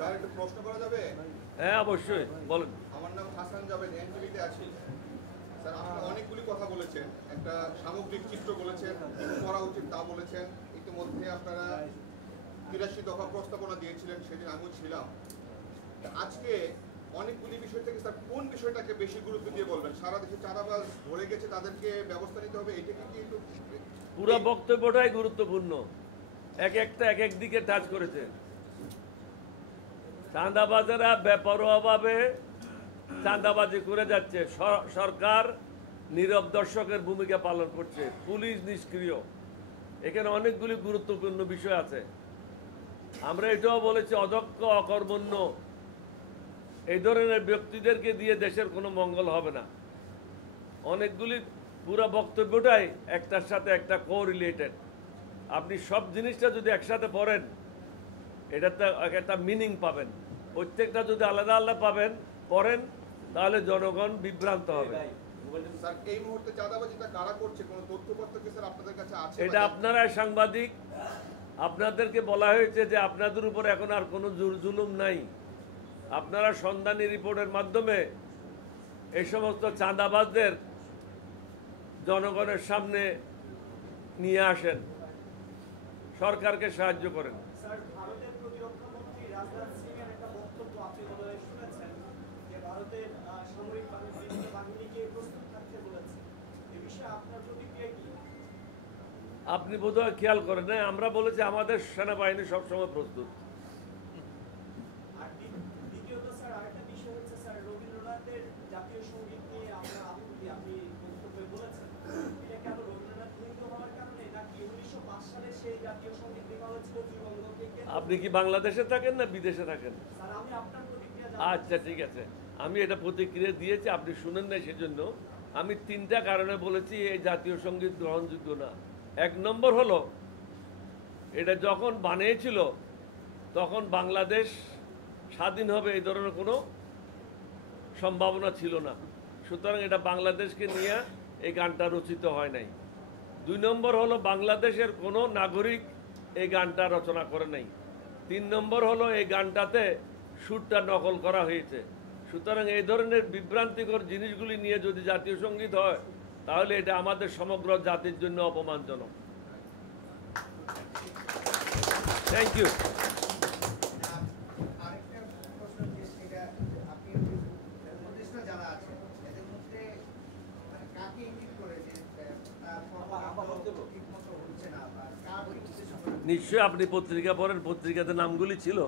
Sir একটু প্রশ্ন করা যাবে? হ্যাঁ অবশ্যই বলেন। আমার নাম হাসান জাভেদ, এনটিভিতে আছি। স্যার আপনি অনেকগুলি কথা বলেছেন, একটা সামগ্রিক চিত্র বলেছেন, কি করা উচিত তা বলেছেন। ইতিমধ্যে আপনারা ৮৩ দফা প্রস্তাবনা দিয়েছিলেন, সেদিন আমিও ছিলাম। আজকে অনেকগুলি বিষয় থেকে স্যার কোন বিষয়টাকে বেশি গুরুত্ব দিয়ে বলবেন? সারা দেশে চাঁদাবাজ ধরে গেছে, তাদেরকে ব্যবস্থা নিতে হবে, এটাকে কি একটু? পুরো বক্তব্যটাই গুরুত্বপূর্ণ, এক একটা এক এক দিকে টাচ করেছে। চাঁদাবাজেরা বেপরোয়াভাবে চাঁদাবাজি করে যাচ্ছে, সরকার নীরব দর্শকের ভূমিকা পালন করছে, পুলিশ নিষ্ক্রিয়। এখানে অনেকগুলি গুরুত্বপূর্ণ বিষয় আছে। আমরা এটাও বলেছি অদক্ষ অকর্মণ্য এই ধরনের ব্যক্তিদেরকে দিয়ে দেশের কোনো মঙ্গল হবে না। অনেকগুলি পুরো বক্তব্যটাই একটার সাথে একটা কোরিলেটেড। আপনি সব জিনিসটা যদি একসাথে পড়েন এটাতে একটা মিনিং পাবেন। প্রত্যেকটা যদি আলাদা আলাদা পড়েন তাহলে জনগণ বিভ্রান্ত হবে। স্যার এই মুহূর্তে চাঁদাবাজিটা কারা করছে, কোনো তথ্যপত্র কি স্যার আপনাদের কাছে আছে? এটা আপনারা সাংবাদিক, আপনাদেরকে বলা হয়েছে যে আপনাদের উপর এখন আর কোনো জুলুম নাই। আপনারা সন্ধানী রিপোর্টের মাধ্যমে এই সমস্ত চাঁদাবাজদের জনগণের সামনে নিয়ে আসেন, সরকারকে সাহায্য করেন। স্যার ভারতের প্রতিরক্ষা মন্ত্রী রাজনাথ সিং এর একটা বক্তব্য আপনি বোধহয় শুনেছেন যে ভারতের সামরিক বাহিনীকে প্রস্তুত থাকতে বলেছেন, এই বিষয়ে আপনার প্রতিক্রিয়া কি? আপনি বোধহয় খেয়াল করেন না, আমরা বলেছি আমাদের সেনাবাহিনী সবসময় প্রস্তুত। আর দ্বিতীয়ত স্যার আরেকটা বিষয় হচ্ছে স্যার রবীন্দ্রনাথের জাতীয় সঙ্গীত নিয়ে আপনার আপত্তি আপনি বক্তব্যে বলেছেন, এটা কেন রবীন্দ্রনাথ হিন্দু হওয়ার কারণে নাকি 1905 সালে সেই জাতীয় সঙ্গীত লেখা হয়েছিল যুবঙ্গকে? আপনি কি বাংলাদেশে থাকেন না বিদেশে থাকেন? স্যার আমি আপনার প্রতিক্রিয়া আচ্ছা ঠিক আছে, আমি এটা প্রতিক্রিয়া দিয়েছি, আপনি শুনেন নাই, সেজন্য আমি 3টা কারণে বলেছি এই জাতীয় সঙ্গীত গ্রহণযোগ্য না। 1 নম্বর হলো এটা যখন বানিয়েছিল তখন বাংলাদেশ স্বাধীন হবে এই ধরনের কোনো সম্ভাবনা ছিল না, সুতরাং এটা বাংলাদেশকে নিয়ে এই গানটা রচিত হয় নাই। 2 নম্বর হলো বাংলাদেশের কোনো নাগরিক এই গানটা রচনা করে নাই। 3 নম্বর হলো এই গানটাতে সুরটা নকল করা হয়েছে। সুতরাং এই ধরনের বিভ্রান্তিকর জিনিসগুলি নিয়ে যদি জাতীয় সঙ্গীত হয় তাহলে এটা আমাদের সমগ্র জাতির জন্য অপমানজনক। Thank you. নিশ্চয়ই আপনি পত্রিকা পড়েন, পত্রিকাতে নামগুলি ছিল।